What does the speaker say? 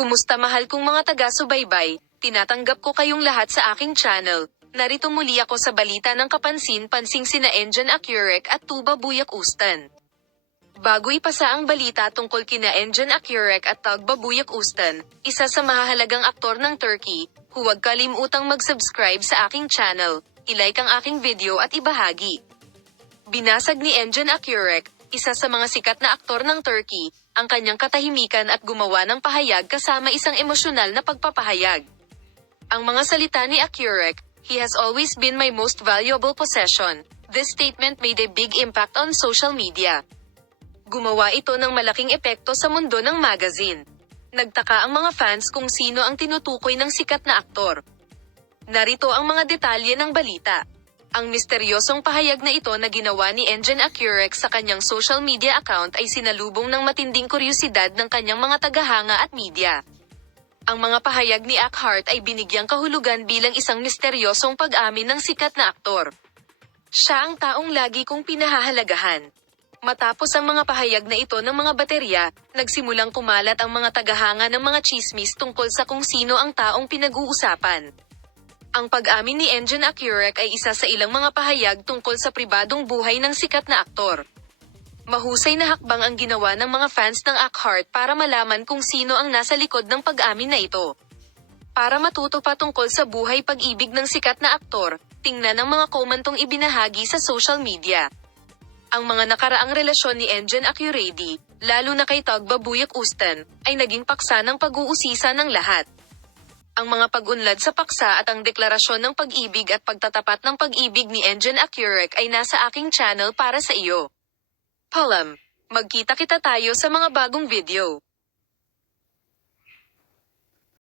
Kumusta mahal kong mga taga-subaybay, tinatanggap ko kayong lahat sa aking channel. Narito muli ako sa balita ng kapansin-pansing sina Engin Akyurek at Tuba Buyak Ustan. Bago ipasa ang balita tungkol kina Engin Akyurek at Tuba Buyak Ustan, isa sa mahahalagang aktor ng Turkey, huwag kalimutang mag-subscribe sa aking channel, ilike ang aking video at ibahagi. Binasag ni Engin Akyurek, isa sa mga sikat na aktor ng Turkey, ang kanyang katahimikan at gumawa ng pahayag kasama isang emosyonal na pagpapahayag. Ang mga salita ni Akyurek, "He has always been my most valuable possession." This statement made a big impact on social media. Gumawa ito ng malaking epekto sa mundo ng magazine. Nagtaka ang mga fans kung sino ang tinutukoy ng sikat na aktor. Narito ang mga detalye ng balita. Ang misteryosong pahayag na ito na ginawa ni Engin Akyurek sa kanyang social media account ay sinalubong ng matinding kuryosidad ng kanyang mga tagahanga at media. Ang mga pahayag ni Akyurek ay binigyang kahulugan bilang isang misteryosong pag-amin ng sikat na aktor. Siya ang taong lagi kong pinahahalagahan. Matapos ang mga pahayag na ito ng mga baterya, nagsimulang kumalat ang mga tagahanga ng mga tsismis tungkol sa kung sino ang taong pinag-uusapan. Ang pag-amin ni Engin Akyurek ay isa sa ilang mga pahayag tungkol sa pribadong buhay ng sikat na aktor. Mahusay na hakbang ang ginawa ng mga fans ng Akyurek para malaman kung sino ang nasa likod ng pag-amin na ito. Para matuto pa tungkol sa buhay pag-ibig ng sikat na aktor, tingnan ang mga komentong ibinahagi sa social media. Ang mga nakaraang relasyon ni Engin Akyurek, lalo na kay Tuba Buyak Ustan, ay naging paksa ng pag-uusisa ng lahat. Ang mga pag-unlad sa paksa at ang deklarasyon ng pag-ibig at pagtatapat ng pag-ibig ni Engin Akyurek ay nasa aking channel para sa iyo. Paalam! Magkita-kita tayo sa mga bagong video.